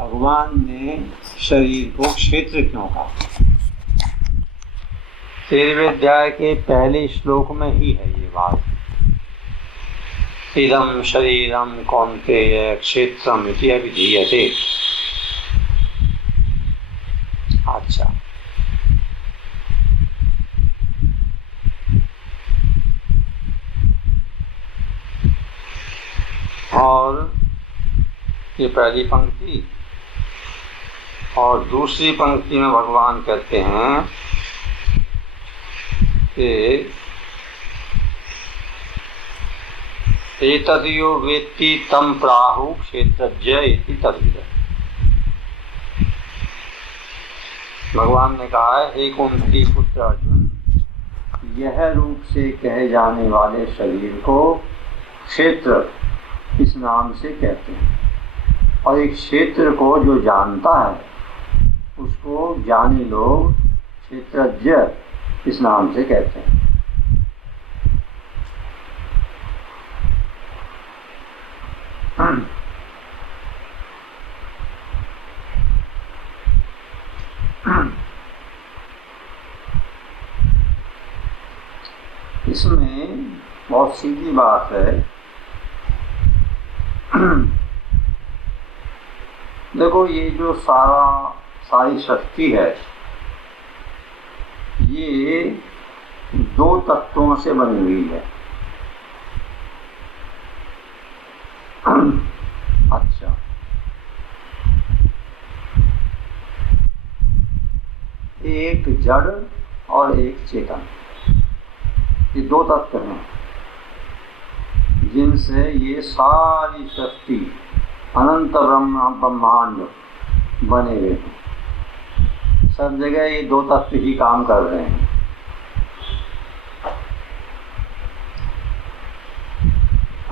भगवान ने शरीर को क्षेत्र क्यों कहा? 13वें अध्याय के पहले श्लोक में ही है ये बात। इदं शरीरं कौन्तेय क्षेत्रम् इति अभिधीयते। अच्छा, और ये पहली पंक्ति और दूसरी पंक्ति में भगवान कहते हैं कि एतद्यो वेत्ति तं प्राहु क्षेत्रज्ञ इति तद्विद। भगवान ने कहा है, हे कुंती पुत्र अर्जुन, यह रूप से कहे जाने वाले शरीर को क्षेत्र इस नाम से कहते हैं, और एक क्षेत्र को जो जानता है उसको ज्ञानी लोग क्षेत्रज्ञ इस नाम से कहते हैं। इसमें बहुत सीधी बात है। देखो, ये जो सारी शक्ति है ये दो तत्वों से बनी हुई है। अच्छा, एक जड़ और एक चेतन, ये दो तत्व हैं जिनसे ये सारी शक्ति अनंत ब्रह्मांड बने हुए हैं। सब जगह ये दो तत्व ही काम कर रहे हैं।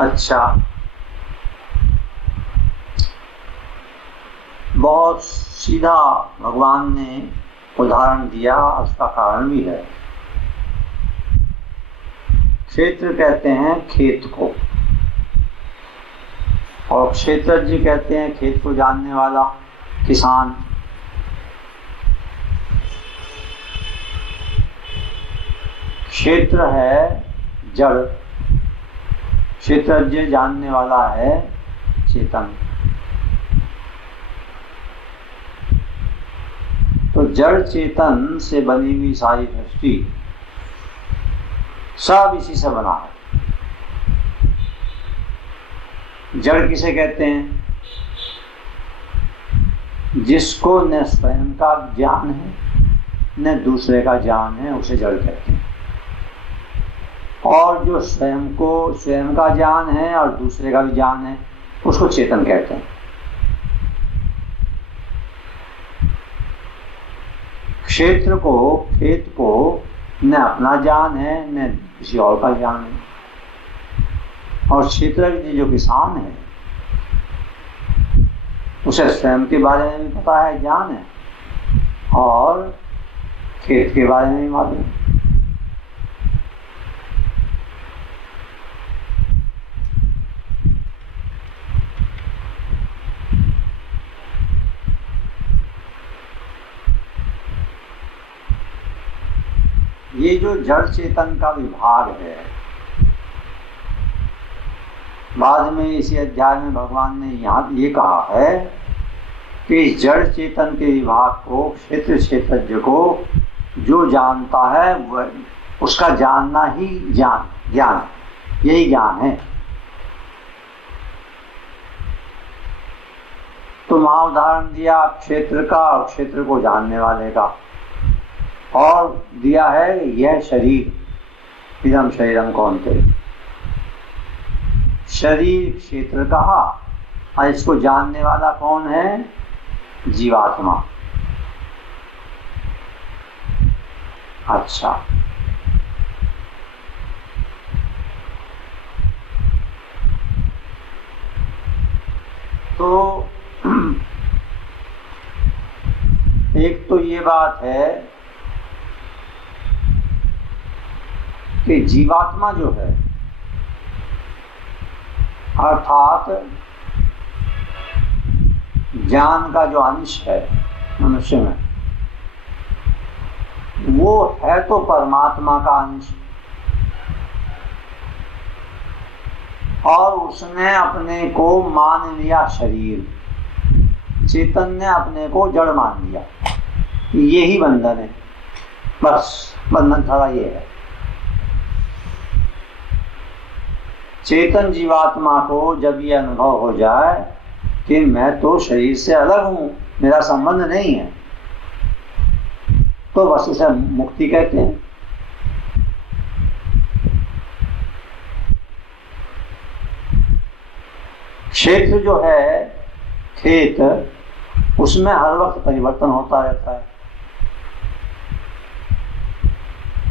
अच्छा, बहुत सीधा भगवान ने उदाहरण दिया, उसका कारण भी है। क्षेत्र कहते हैं खेत को, और क्षेत्रज्ञ कहते हैं खेत को जानने वाला किसान। क्षेत्र है जड़, क्षेत्रज्ञ जानने वाला है चेतन। तो जड़ चेतन से बनी हुई सारी सृष्टि सब इसी से बना है। जड़ किसे कहते हैं? जिसको न स्वयं का ज्ञान है न दूसरे का ज्ञान है, उसे जड़ कहते हैं। और जो स्वयं का ज्ञान है और दूसरे का भी ज्ञान है, उसको चेतन कहते हैं। क्षेत्र को, खेत को न अपना ज्ञान है न किसी और का ज्ञान है, और क्षेत्रज्ञ जो किसान है उसे स्वयं के बारे में भी पता है, ज्ञान है, और खेत के बारे में भी मालूम है। ये जो जड़ चेतन का विभाग है, बाद में इसी अध्याय में भगवान ने यहाँ ये कहा है कि जड़ चेतन के विभाग को, क्षेत्रज्ञ को जो जानता है वह, उसका जानना ही ज्ञान, यही ज्ञान है। तो वहाँ उदाहरण दिया क्षेत्र का और क्षेत्र को जानने वाले का, और दिया है यह शरीर, इदं शरीरं कौन्तेय। शरीर क्षेत्र कहा, और इसको जानने वाला कौन है? जीवात्मा। अच्छा, तो एक तो ये बात है कि जीवात्मा जो है, अर्थात ज्ञान का जो अंश है मनुष्य में, वो है तो परमात्मा का अंश, और उसने अपने को मान लिया शरीर, चेतन ने अपने को जड़ मान लिया। यही बंधन है, बस बंधन सारा ये है। चेतन जीवात्मा को जब ये अनुभव हो जाए कि मैं तो शरीर से अलग हूं, मेरा संबंध नहीं है, तो बस उसे मुक्ति कहते हैं। क्षेत्र जो है, खेत, उसमें हर वक्त परिवर्तन होता रहता है।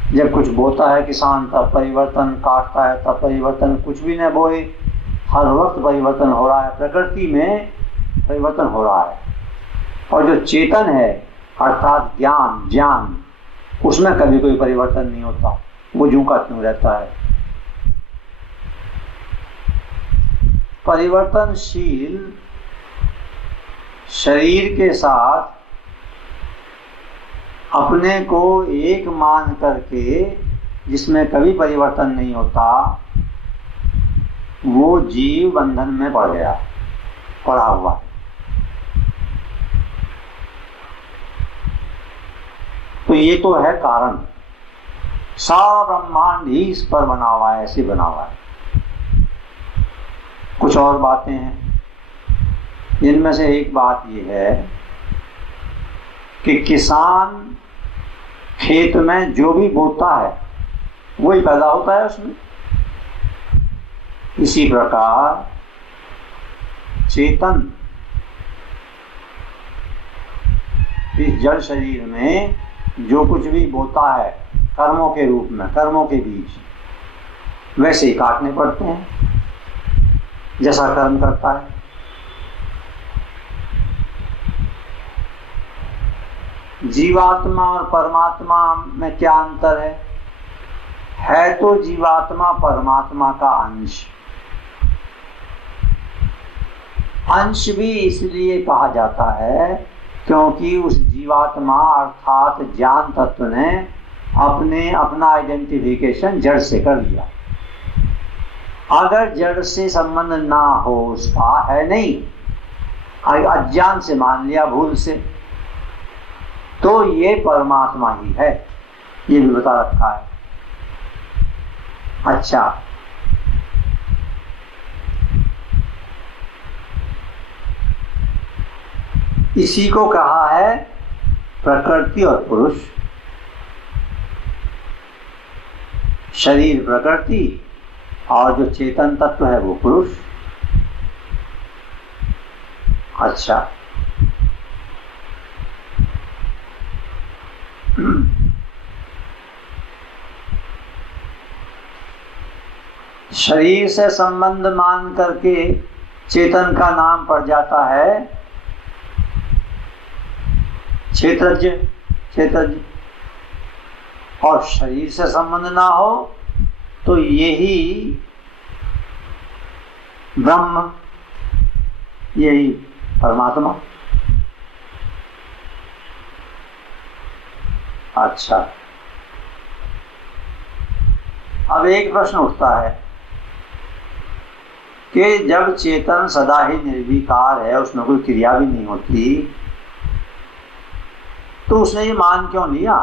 जब कुछ बोता है किसान तब परिवर्तन, काटता है तब परिवर्तन, कुछ भी न बोए हर वक्त परिवर्तन हो रहा है, प्रकृति में परिवर्तन हो रहा है। और जो चेतन है अर्थात ज्ञान, उसमें कभी कोई परिवर्तन नहीं होता, वो यूं का त्यों रहता है। परिवर्तनशील शरीर के साथ अपने को एक मान करके, जिसमें कभी परिवर्तन नहीं होता, वो जीव बंधन में पड़ा हुआ है। तो ये तो है कारण, सारा ब्रह्मांड ही इस पर बना हुआ है, ऐसे बना हुआ है। कुछ और बातें हैं, जिनमें से एक बात यह है कि किसान खेत में जो भी बोता है वही पैदा होता है उसमें। इसी प्रकार चेतन इस जड़ शरीर में जो कुछ भी बोता है कर्मों के रूप में, कर्मों के बीच, वैसे ही काटने पड़ते हैं जैसा कर्म करता है। जीवात्मा और परमात्मा में क्या अंतर है तो जीवात्मा परमात्मा का अंश भी इसलिए कहा जाता है क्योंकि उस जीवात्मा अर्थात ज्ञान तत्व ने अपना आइडेंटिफिकेशन जड़ से कर लिया। अगर जड़ से संबंध ना हो, उसका है नहीं, अज्ञान से मान लिया, भूल से, तो ये परमात्मा ही है, ये भी बता रखा है। अच्छा, इसी को कहा है प्रकृति और पुरुष। शरीर प्रकृति और जो चेतन तत्व है वो पुरुष। अच्छा, शरीर से संबंध मान करके चेतन का नाम पड़ जाता है क्षेत्रज्ञ, और शरीर से संबंध ना हो तो यही ब्रह्म, यही परमात्मा। अच्छा, अब एक प्रश्न उठता है कि जब चेतन सदा ही निर्विकार है, उसमें कोई क्रिया भी नहीं होती, तो उसने ये मान क्यों लिया?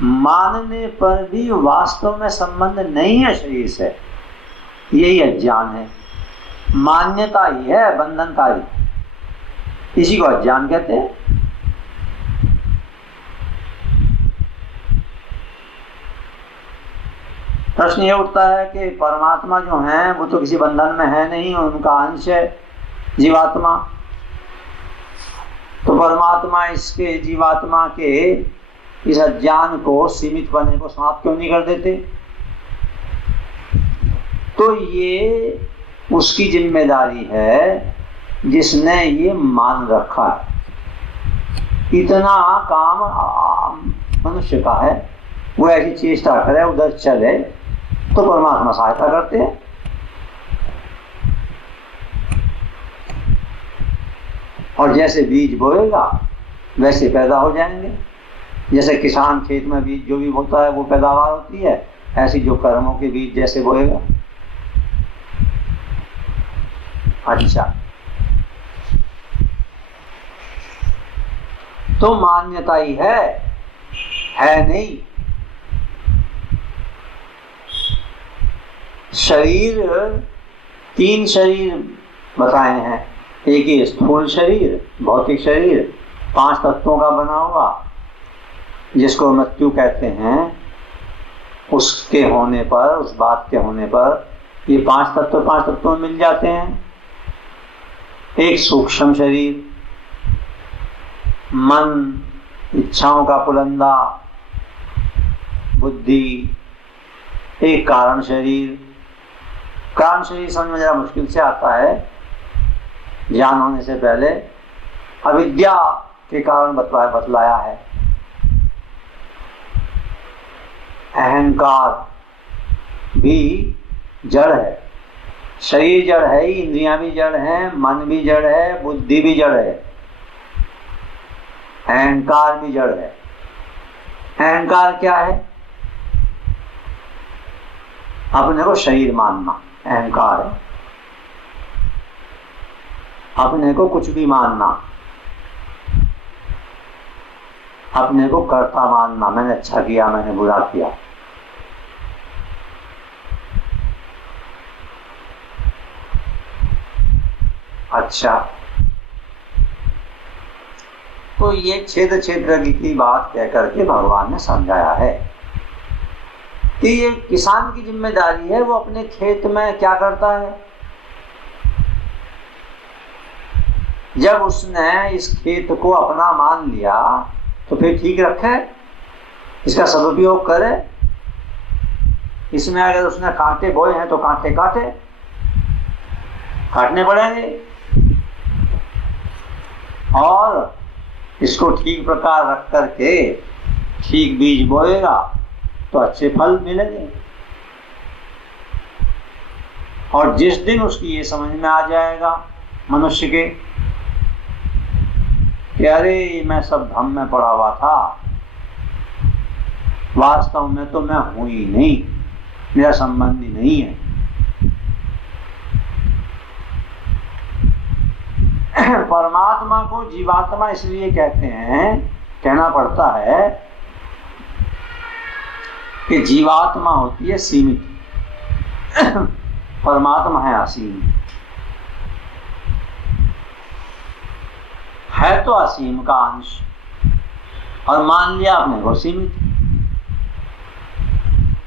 मानने पर भी वास्तव में संबंध नहीं है शरीर से, यही अज्ञान है। मान्यता ही है बंधनकारी, इसी को अज्ञान कहते हैं। प्रश्न ये उठता है कि परमात्मा जो है वो तो किसी बंधन में है नहीं, उनका अंश है जीवात्मा, तो परमात्मा इसके जीवात्मा के इस अज्ञान को, सीमित पने को समाप्त क्यों नहीं कर देते? तो ये उसकी जिम्मेदारी है जिसने ये मान रखा है। इतना काम मनुष्य का है, वो ऐसी चेष्टा करे, उधर चले, तो परमात्मा सहायता करते हैं। और जैसे बीज बोएगा वैसे पैदा हो जाएंगे। जैसे किसान खेत में बीज जो भी बोता है वो पैदावार होती है, ऐसी जो कर्मों के बीज जैसे बोएगा। अच्छा, तो मान्यता ही है नहीं। शरीर, 3 शरीर बताए हैं। एक ही स्थूल शरीर, भौतिक शरीर, 5 तत्वों का बना हुआ, जिसको मृत्यु कहते हैं। उसके होने पर, उस बात के होने पर ये 5 तत्व में मिल जाते हैं। एक सूक्ष्म शरीर, मन, इच्छाओं का पुलंदा, बुद्धि। एक कारण शरीर। कारण शरीर समझ में जरा मुश्किल से आता है, ज्ञान होने से पहले अविद्या के कारण बतलाया है। अहंकार भी जड़ है, शरीर जड़ है ही, इंद्रियां भी जड़ हैं, मन भी जड़ है, बुद्धि भी जड़ है, अहंकार भी जड़ है। अहंकार क्या है? अपने को शरीर मानना अहंकार है। अपने को कुछ भी मानना, अपने को कर्ता मानना, मैंने अच्छा किया, मैंने बुरा किया। अच्छा, तो ये क्षेत्र की बात कह करके भगवान ने समझाया है कि ये किसान की जिम्मेदारी है, वो अपने खेत में क्या करता है। जब उसने इस खेत को अपना मान लिया तो फिर ठीक रखे, इसका सदुपयोग करे। इसमें अगर उसने कांटे बोए हैं तो कांटे काटने पड़ेंगे, और इसको ठीक प्रकार रख करके ठीक बीज बोएगा तो अच्छे फल मिलेंगे। और जिस दिन उसकी ये समझ में आ जाएगा मनुष्य के कि अरे मैं सब भ्रम में पड़ा हुआ था, वास्तव में तो मैं हूं ही नहीं, मेरा संबंध ही नहीं है। परमात्मा को जीवात्मा इसलिए कहते हैं, कहना पड़ता है कि जीवात्मा होती है सीमित, परमात्मा है असीम। है तो असीम का अंश, और मान लिया अपने को सीमित।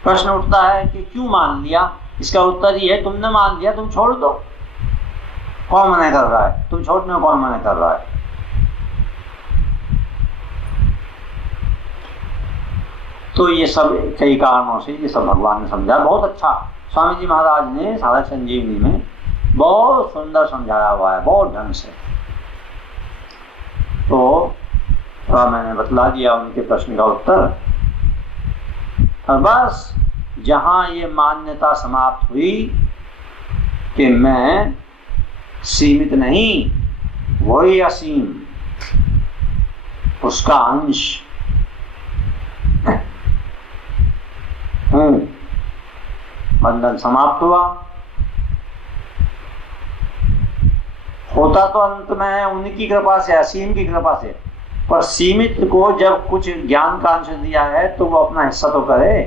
प्रश्न उठता है कि क्यों मान लिया? इसका उत्तर ही है, तुमने मान लिया, तुम छोड़ दो। कौन मना कर रहा है? तुम छोड़ने में कौन मना कर रहा है? तो ये सब कई कारणों से ये सब भगवान ने समझा। बहुत अच्छा स्वामी जी महाराज ने साधक संजीवनी में बहुत सुंदर समझाया हुआ है, बहुत ढंग से। तो थोड़ा मैंने बतला दिया उनके प्रश्न का उत्तर। और बस जहां ये मान्यता समाप्त हुई कि मैं सीमित नहीं, वही असीम, उसका अंश हूं, बंधन समाप्त हुआ। होता तो अंत में है उनकी कृपा से, असीम की कृपा से, पर सीमित को जब कुछ ज्ञान का अंश दिया है तो वो अपना हिस्सा तो करे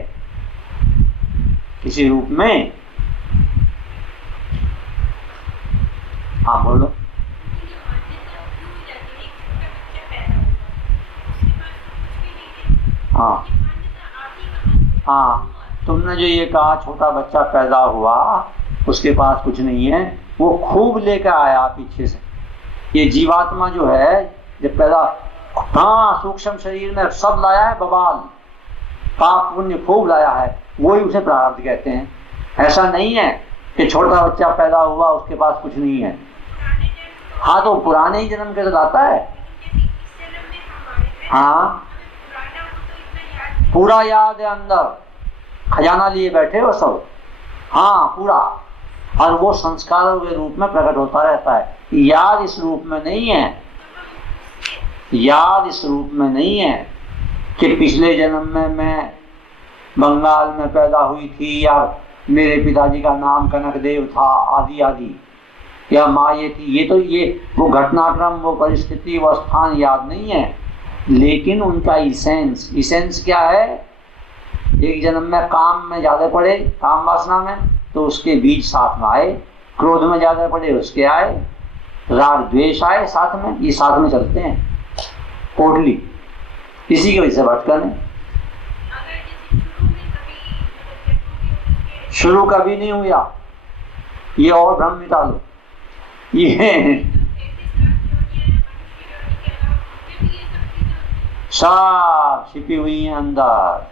किसी रूप में। हाँ बोलो। हाँ हाँ, तुमने जो ये कहा छोटा बच्चा पैदा हुआ उसके पास कुछ नहीं है, वो खूब लेकर आया पीछे से। ये जीवात्मा जो है जब पैदा, हाँ सूक्ष्म शरीर में सब लाया है, बवाल पाप पुण्य खूब लाया है, वही उसे प्रारब्ध कहते हैं। ऐसा नहीं है कि छोटा बच्चा पैदा हुआ उसके पास कुछ नहीं है। हाँ तो पुराने ही जन्म के तो लाता है। हाँ पूरा याद है, अंदर खजाना लिए बैठे हो सब। हाँ पूरा, और वो संस्कारों के रूप में प्रकट होता रहता है। याद इस रूप में नहीं है याद इस रूप में नहीं है कि पिछले जन्म में मैं बंगाल में पैदा हुई थी, या मेरे पिताजी का नाम कनकदेव था, आदि आदि, या माँ ये थी। ये वो घटनाक्रम, वो परिस्थिति, वो स्थान याद नहीं है, लेकिन उनका इसेंस क्या है? एक जन्म में काम में ज्यादा पड़े, काम वासना में, तो उसके बीज साथ में आए। क्रोध में ज्यादा पड़े, उसके आए। राग द्वेष आए साथ में, ये साथ में चलते हैं टोटली। इसी की वजह से भटकन है। शुरू कभी नहीं हुआ, ये और भ्रम मिटा लो। ये सब छिपी हुई हैं अंदर,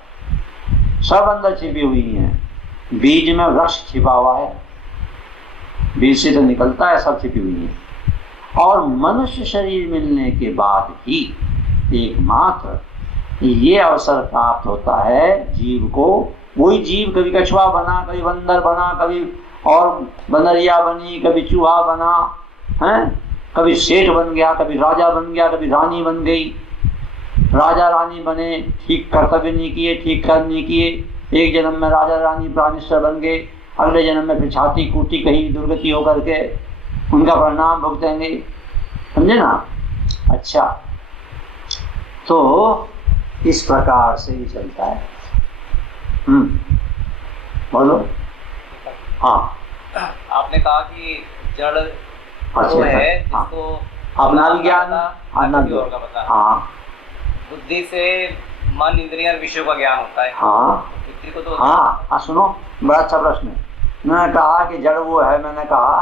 सब अंदर छिपी हुई हैं। बीज में वृक्ष छिपा हुआ है, बीज से तो निकलता है, सब छिपी हुई है। और मनुष्य शरीर मिलने के बाद ही एकमात्र ये अवसर प्राप्त होता है जीव को। वही जीव कभी कछुआ बना, कभी बंदर बना, कभी और बंदरिया बनी, कभी चूहा बना है, कभी सेठ बन गया, कभी राजा बन गया, कभी रानी बन गई। राजा रानी बने, ठीक कर्तव्य नहीं किए, ठीक कर्म नहीं किए, एक जन्म में राजा रानी प्राइम मिनिस्टर बन गए, अगले जन्म में फिर छाती कूटी कहीं दुर्गति होकर के उनका परिणाम भुगतेंगे। समझे ना? अच्छा, तो इस प्रकार से ही चलता है। बोलो। हाँ, आपने कहा कि जड़ अच्छा वो है जिसको अपना भी ज्ञान, हाँ, बुद्धि से मन, इंद्रिय, विषयों का ज्ञान होता है। हाँ, को तो हाँ, सुनो, बड़ा अच्छा प्रश्न है। मैंने कहा कि जड़ वो है, मैंने कहा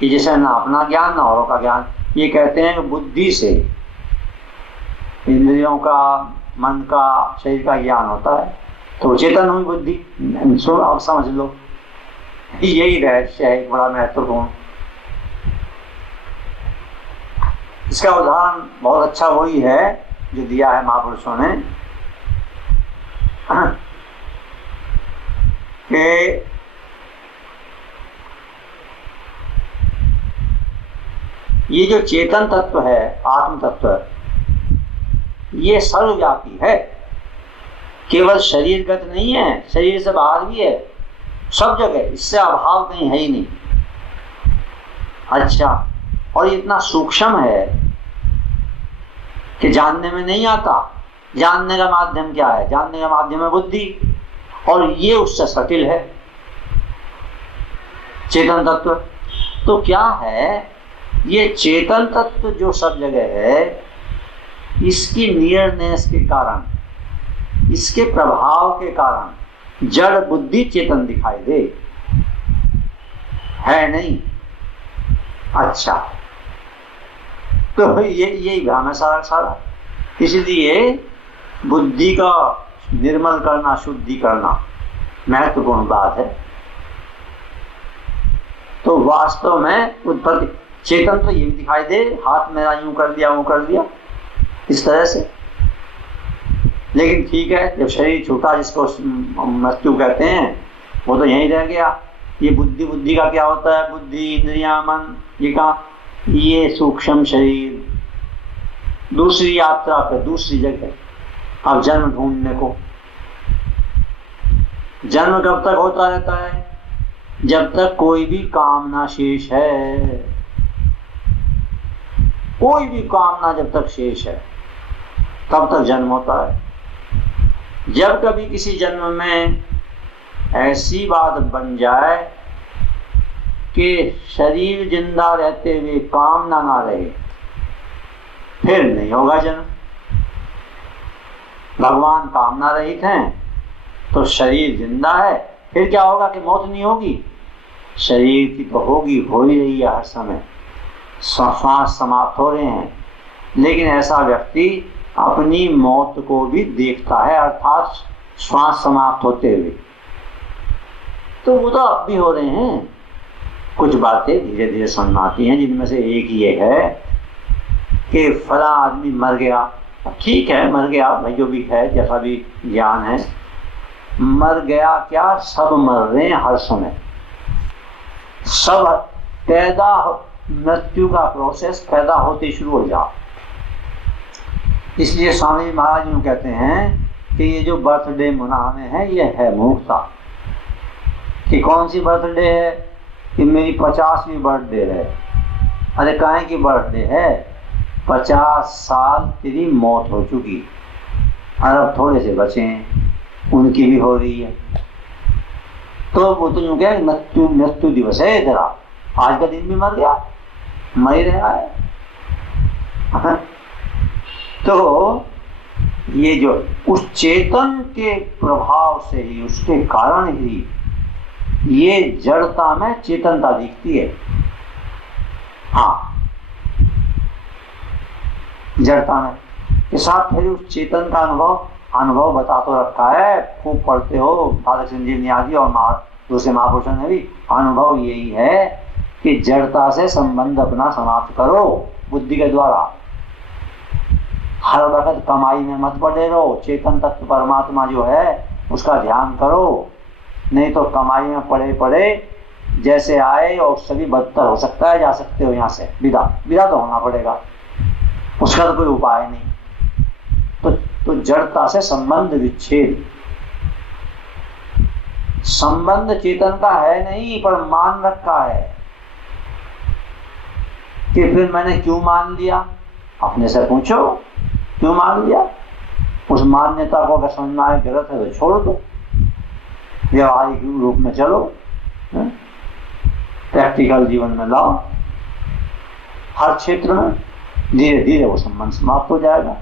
कि जैसे ना अपना ज्ञान ना औरों का ज्ञान। ये कहते हैं कि बुद्धि से इंद्रियों का, मन का, शरीर का ज्ञान होता है, तो चेतन हुई बुद्धि। सो आप समझ लो, यही रहस्य है, एक बड़ा महत्वपूर्ण। इसका उदाहरण बहुत अच्छा वही है जो दिया है महापुरुषों ने कि ये जो चेतन तत्व है, आत्म तत्व, ये सर्वव्यापी है, केवल शरीरगत नहीं है, शरीर से बाहर भी है, सब जगह, इससे अभाव कहीं है ही नहीं। अच्छा, और इतना सूक्ष्म है कि जानने में नहीं आता। जानने का माध्यम क्या है? जानने का माध्यम है बुद्धि, और ये उससे सटिल है चेतन तत्व। तो क्या है ये चेतन तत्व जो सब जगह है, इसकी नियरनेस के कारण, इसके प्रभाव के कारण जड़ बुद्धि चेतन दिखाई दे, है नहीं? अच्छा, तो यही भ्रम है सारा। इसलिए बुद्धि का निर्मल करना, शुद्धि करना महत्वपूर्ण बात है। तो वास्तव में उत्पत्ति चेतन तो ये भी दिखाई दे, हाथ मेरा यूं कर दिया, वो कर दिया, इस तरह से। लेकिन ठीक है, जब शरीर छूटा, जिसको मृत्यु कहते हैं, वो तो यहीं रह गया। ये बुद्धि का क्या होता है? बुद्धि, इंद्रियां, मन, ये कहाँ? ये सूक्ष्म शरीर दूसरी यात्रा पे, दूसरी जगह। अब जन्म ढूंढने को, जन्म कब तक होता रहता है? जब तक कोई भी कामना शेष है। कोई भी कामना जब तक शेष है, तब तक जन्म होता है। जब कभी किसी जन्म में ऐसी बात बन जाए कि शरीर जिंदा रहते हुए कामना ना रहे, फिर नहीं होगा जन्म। भगवान कामना रहित हैं, तो शरीर जिंदा है, फिर क्या होगा कि मौत नहीं होगी? शरीर की तो होगी, हो ही रही है हर समय, श्वास समाप्त हो रहे हैं। लेकिन ऐसा व्यक्ति अपनी मौत को भी देखता है, अर्थात श्वास समाप्त होते हुए। तो वो तो अब भी हो रहे हैं। कुछ बातें धीरे धीरे समझ में आती हैं, जिनमें से एक ये है कि फला आदमी मर गया। ठीक है, मर गया भाई, जो भी है, जैसा भी ज्ञान है, मर गया क्या? सब मर रहे हैं हर समय। सब पैदा, मृत्यु का प्रोसेस पैदा होते शुरू हो जाओ। इसलिए स्वामी महाराज यूँ कहते हैं कि ये जो बर्थडे मनाने हैं ये है मूर्खता। कि कौन सी बर्थडे है? कि मेरी 50वीं बर्थडे है। अरे काहे की बर्थडे है? 50 साल तेरी मौत हो चुकी और अब थोड़े से बचे हैं, उनकी भी हो रही है। तो वो तो यूँ क्या मृत्यु दिवस है तेरा, आज का दिन भी मर गया, मर ही रहा है। तो ये जो उस चेतन के प्रभाव से ही, उसके कारण ही ये जड़ता में चेतनता दिखती है। हाँ, जड़ता में के साथ फिर उस चेतन का अनुभव बता तो रखा है, खूब पढ़ते हो साधक संजीवनी आदि और दूसरे महापुरुषों ने भी। अनुभव यही है कि जड़ता से संबंध अपना समाप्त करो बुद्धि के द्वारा। हर वक्त कमाई में मत पड़े रहो, चेतन तत्व परमात्मा जो है उसका ध्यान करो। नहीं तो कमाई में पड़े पड़े जैसे आए और सभी बदतर हो सकता है, जा सकते हो यहाँ से, विदा तो होना पड़ेगा, उसका तो कोई उपाय नहीं। तो जड़ता से संबंध विच्छेद। संबंध चेतन का है नहीं, पर मान रखा है कि फिर मैंने क्यों मान लिया? अपने से पूछो, क्यों मान लिया? उस मान्यता को अगर समझ में आए गलत है तो छोड़ दो, व्यवहारिक रूप में चलो, प्रैक्टिकल जीवन में लाओ। हर क्षेत्र में धीरे धीरे वो संबंध समाप्त हो जाएगा।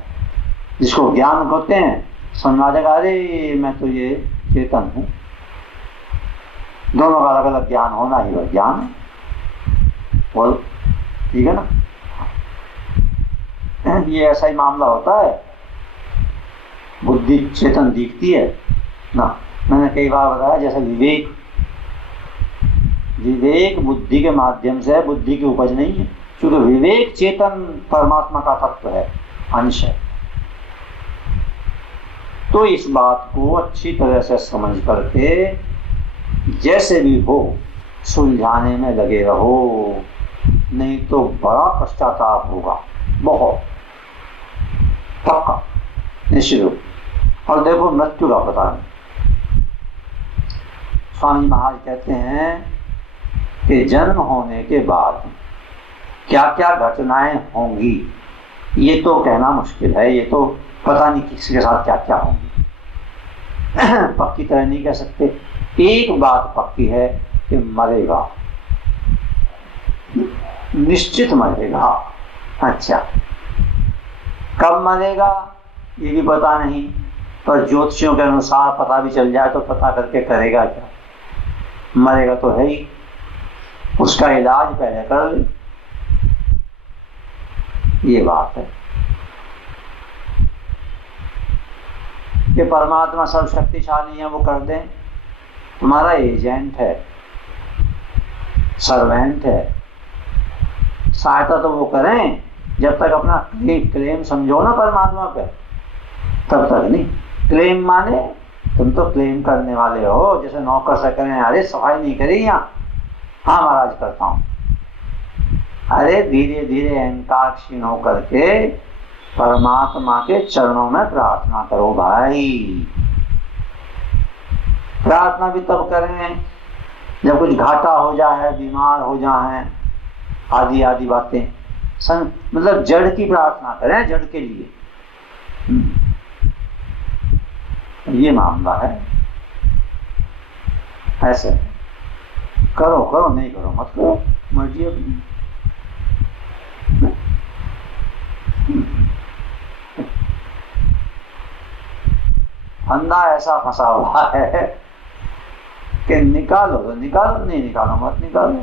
जिसको ज्ञान कहते हैं, समझ आ जाएगा, अरे मैं तो ये चेतन हूँ। दोनों का अलग अलग ज्ञान होना ही वह ज्ञान है। बोल ठीक है ना? ये ऐसा ही मामला होता है। बुद्धि चेतन दिखती है ना। मैंने कई बार बताया, जैसे विवेक बुद्धि के माध्यम से है, बुद्धि की उपज नहीं है। क्योंकि विवेक चेतन परमात्मा का तत्व है, अंश है। तो इस बात को अच्छी तरह से समझ करके जैसे भी हो सुलझाने में लगे रहो, नहीं तो बड़ा पश्चाताप होगा, बहुत पक्का, निश्चित रूप। और देखो मृत्यु का पता नहीं। स्वामी महाराज कहते हैं कि जन्म होने के बाद क्या क्या घटनाएं होंगी ये तो कहना मुश्किल है, ये तो पता नहीं किसके साथ क्या क्या होंगी। पक्की तरह नहीं कह सकते। एक बात पक्की है कि मरेगा, निश्चित मरेगा। अच्छा, कब मरेगा ये भी पता नहीं, पर ज्योतिषियों के अनुसार पता भी चल जाए तो पता करके करेगा क्या? मरेगा तो है ही, उसका इलाज पहले कर ले, ये बात है। कि परमात्मा सर्वशक्तिशाली है, वो कर दें, तुम्हारा एजेंट है, सर्वेंट है। सहायता तो वो करें जब तक अपना क्लेम समझो ना परमात्मा पे, तब तक नहीं। क्लेम माने तुम तो क्लेम करने वाले हो, जैसे नौकर से करें, अरे सफाई नहीं करी यहाँ, हाँ महाराज करता हूँ। अरे धीरे धीरे अहंकार क्षीण होकर के परमात्मा के चरणों में प्रार्थना करो भाई। प्रार्थना भी तब करें जब कुछ घाटा हो जाए, बीमार हो जाए, आदि आदि बातें। मतलब जड़ की प्रार्थना करें, जड़ के लिए। ये मामला है। ऐसे करो करो, नहीं करो मत करो, मर्जी अपनी। फंदा ऐसा फंसा हुआ है कि निकालो तो निकालो, नहीं निकालो मत निकालो।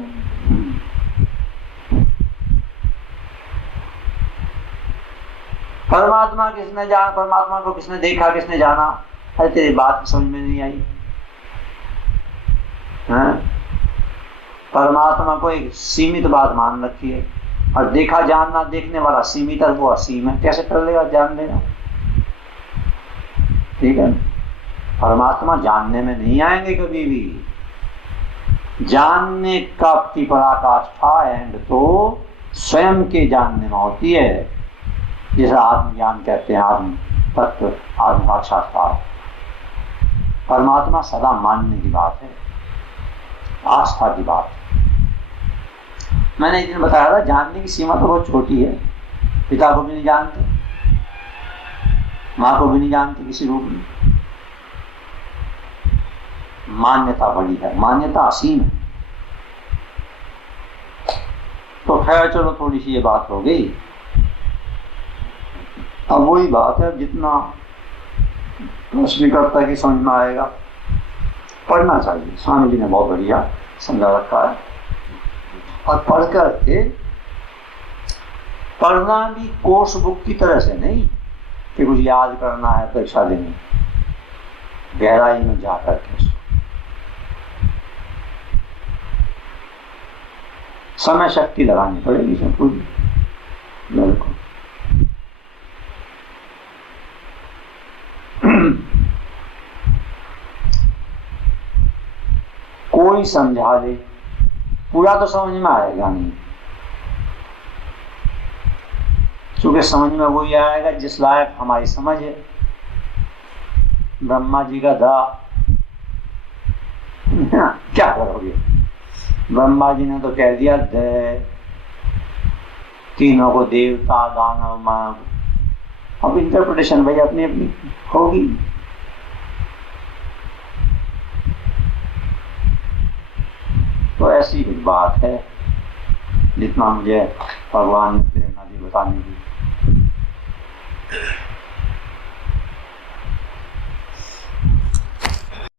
परमात्मा किसने जाना, परमात्मा को किसने देखा, किसने जाना? अरे तेरी बात समझ में नहीं आई। परमात्मा को एक सीमित बात मान रखी है, और देखा जानना, देखने वाला सीमित है, वो असीम है। कैसे कर लेगा जान लेगा? ठीक है, परमात्मा जानने में नहीं आएंगे कभी भी। जानने का की पराकाष्ठा एंड तो स्वयं के जानने में होती है। जिसे आत्मज्ञान कहते हैं, आत्म तत्व, आत्म साक्षात्कार। परमात्मा सदा मानने की बात है, आस्था की बात है। मैंने एक दिन बताया था, जानने की सीमा तो बहुत छोटी है। पिता को भी नहीं जानते, माँ को भी नहीं जानते किसी रूप में। मान्यता बड़ी है, मान्यता असीम है। तो खैर चलो, थोड़ी सी ये बात हो गई। अब वही बात है, जितना प्रश्नकर्ता की समझ में आएगा पढ़ना चाहिए। स्वामी जी ने बहुत बढ़िया समझा रखा है। और पढ़ करके पढ़ना भी कोर्स बुक की तरह से नहीं कि कुछ याद करना है परीक्षा देनी, गहराई में जा करके समय शक्ति लगानी पड़ेगी इसमें पूरी। बिल्कुल कोई समझा दे, पूरा तो समझ में आएगा नहीं, क्योंकि समझ में वही आएगा जिस लायक हमारी समझ है। ब्रह्मा जी का दा क्या करोगे? ब्रह्मा जी ने तो कह दिया दे, तीनों को देवता, दानव, मानव। अब इंटरप्रिटेशन भाई अपनी अपनी होगी। तो ऐसी कुछ बात है, जितना मुझे भगवान ने प्रेरणा दी बताने की।